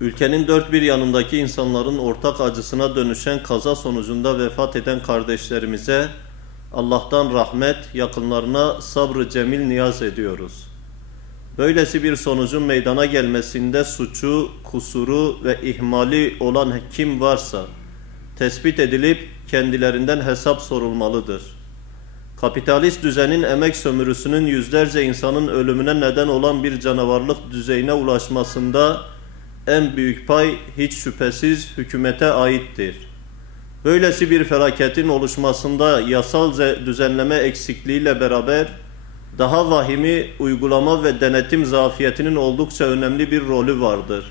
Ülkenin dört bir yanındaki insanların ortak acısına dönüşen kaza sonucunda vefat eden kardeşlerimize Allah'tan rahmet, yakınlarına sabrı cemil niyaz ediyoruz. Böylesi bir sonucun meydana gelmesinde suçu, kusuru ve ihmali olan kim varsa tespit edilip kendilerinden hesap sorulmalıdır. Kapitalist düzenin emek sömürüsünün yüzlerce insanın ölümüne neden olan bir canavarlık düzeyine ulaşmasında en büyük pay hiç şüphesiz hükümete aittir. Böylesi bir felaketin oluşmasında yasal düzenleme eksikliğiyle beraber daha vahimi uygulama ve denetim zafiyetinin oldukça önemli bir rolü vardır.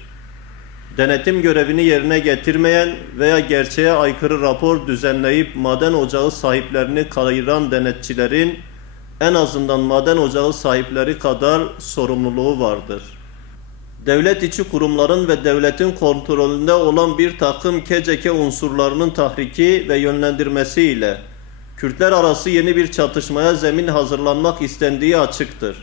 Denetim görevini yerine getirmeyen veya gerçeğe aykırı rapor düzenleyip maden ocağı sahiplerini kayıran denetçilerin en azından maden ocağı sahipleri kadar sorumluluğu vardır. Devlet içi kurumların ve devletin kontrolünde olan bir takım KCK unsurlarının tahriki ve yönlendirmesiyle Kürtler arası yeni bir çatışmaya zemin hazırlanmak istendiği açıktır.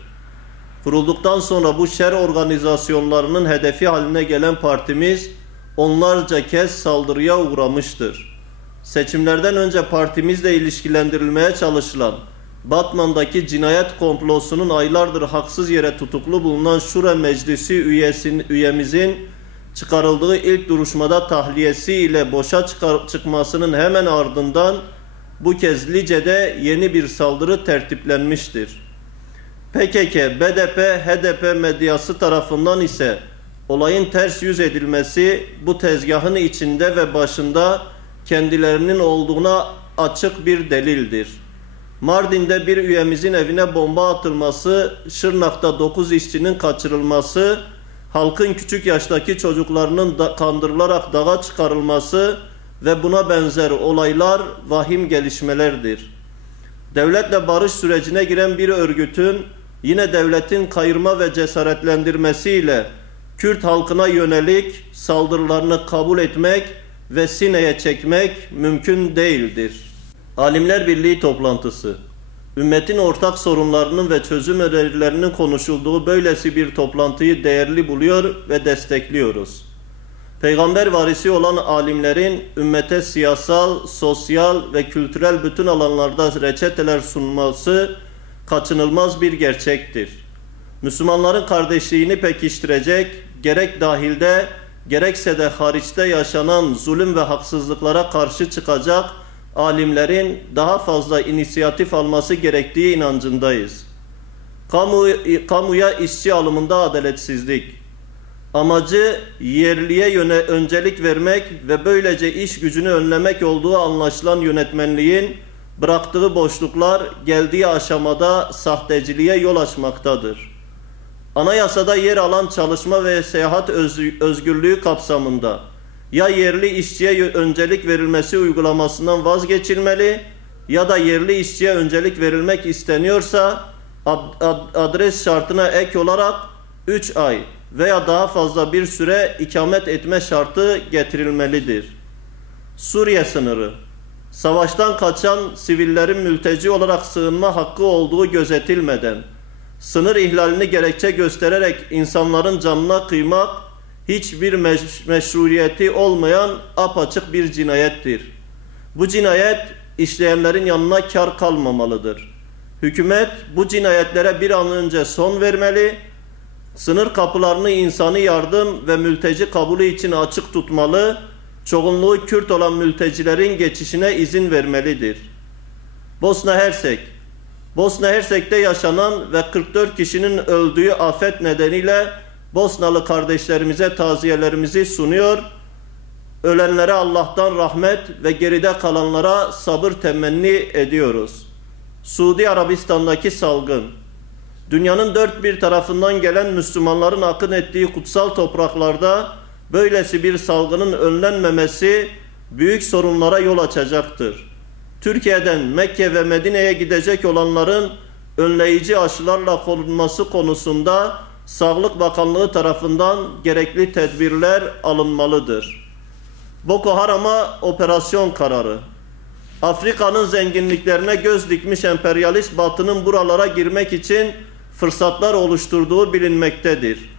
Kurulduktan sonra bu şer organizasyonlarının hedefi haline gelen partimiz onlarca kez saldırıya uğramıştır. Seçimlerden önce partimizle ilişkilendirilmeye çalışılan Batman'daki cinayet komplosunun aylardır haksız yere tutuklu bulunan Şura Meclisi üyemizin çıkarıldığı ilk duruşmada tahliyesi ile boşa çıkmasının hemen ardından bu kez Lice'de yeni bir saldırı tertiplenmiştir. PKK, BDP, HDP medyası tarafından ise olayın ters yüz edilmesi bu tezgahın içinde ve başında kendilerinin olduğuna açık bir delildir. Mardin'de bir üyemizin evine bomba atılması, Şırnak'ta 9 işçinin kaçırılması, halkın küçük yaştaki çocuklarının kandırılarak dağa çıkarılması ve buna benzer olaylar vahim gelişmelerdir. Devletle barış sürecine giren bir örgütün yine devletin kayırma ve cesaretlendirmesiyle Kürt halkına yönelik saldırılarını kabul etmek ve sineye çekmek mümkün değildir. Alimler Birliği toplantısı, ümmetin ortak sorunlarının ve çözüm önerilerinin konuşulduğu böylesi bir toplantıyı değerli buluyor ve destekliyoruz. Peygamber varisi olan alimlerin ümmete siyasal, sosyal ve kültürel bütün alanlarda reçeteler sunması kaçınılmaz bir gerçektir. Müslümanların kardeşliğini pekiştirecek, gerek dahilde gerekse de hariçte yaşanan zulüm ve haksızlıklara karşı çıkacak alimlerin daha fazla inisiyatif alması gerektiği inancındayız. Kamuya işçi alımında adaletsizlik, amacı yerliye öncelik vermek ve böylece iş gücünü önlemek olduğu anlaşılan yönetmenliğin bıraktığı boşluklar geldiği aşamada sahteciliğe yol açmaktadır. Anayasada yer alan çalışma ve seyahat özgürlüğü kapsamında ya yerli işçiye öncelik verilmesi uygulamasından vazgeçilmeli ya da yerli işçiye öncelik verilmek isteniyorsa adres şartına ek olarak 3 ay veya daha fazla bir süre ikamet etme şartı getirilmelidir. Suriye sınırı, savaştan kaçan sivillerin mülteci olarak sığınma hakkı olduğu gözetilmeden, sınır ihlalini gerekçe göstererek insanların canına kıymak, hiçbir meşruiyeti olmayan apaçık bir cinayettir. Bu cinayet işleyenlerin yanına kar kalmamalıdır. Hükümet bu cinayetlere bir an önce son vermeli, sınır kapılarını insani yardım ve mülteci kabulü için açık tutmalı, çoğunluğu Kürt olan mültecilerin geçişine izin vermelidir. Bosna Hersek'te yaşanan ve 44 kişinin öldüğü afet nedeniyle Bosnalı kardeşlerimize taziyelerimizi sunuyor, ölenlere Allah'tan rahmet ve geride kalanlara sabır temenni ediyoruz. Suudi Arabistan'daki salgın, dünyanın dört bir tarafından gelen Müslümanların akın ettiği kutsal topraklarda böylesi bir salgının önlenmemesi büyük sorunlara yol açacaktır. Türkiye'den Mekke ve Medine'ye gidecek olanların önleyici aşılarla korunması konusunda Sağlık Bakanlığı tarafından gerekli tedbirler alınmalıdır. Boko Haram'a operasyon kararı. Afrika'nın zenginliklerine göz dikmiş emperyalist Batı'nın buralara girmek için fırsatlar oluşturduğu bilinmektedir.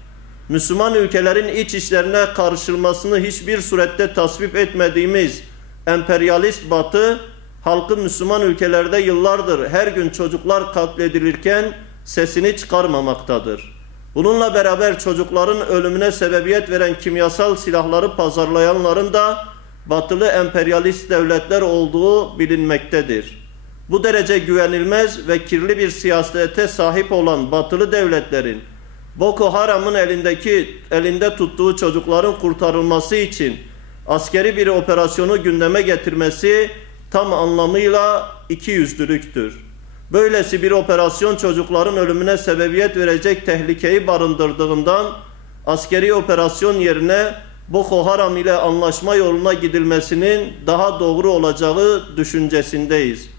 Müslüman ülkelerin iç işlerine karışılmasını hiçbir surette tasvip etmediğimiz emperyalist Batı, halkı Müslüman ülkelerde yıllardır her gün çocuklar katledilirken sesini çıkarmamaktadır. Bununla beraber çocukların ölümüne sebebiyet veren kimyasal silahları pazarlayanların da batılı emperyalist devletler olduğu bilinmektedir. Bu derece güvenilmez ve kirli bir siyasete sahip olan batılı devletlerin Boko Haram'ın elinde tuttuğu çocukların kurtarılması için askeri bir operasyonu gündeme getirmesi tam anlamıyla ikiyüzlülüktür. Böylesi bir operasyon çocukların ölümüne sebebiyet verecek tehlikeyi barındırdığından askeri operasyon yerine Boko Haram ile anlaşma yoluna gidilmesinin daha doğru olacağı düşüncesindeyiz.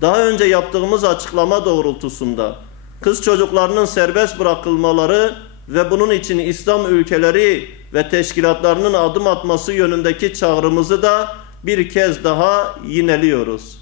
Daha önce yaptığımız açıklama doğrultusunda kız çocuklarının serbest bırakılmaları ve bunun için İslam ülkeleri ve teşkilatlarının adım atması yönündeki çağrımızı da bir kez daha yineliyoruz.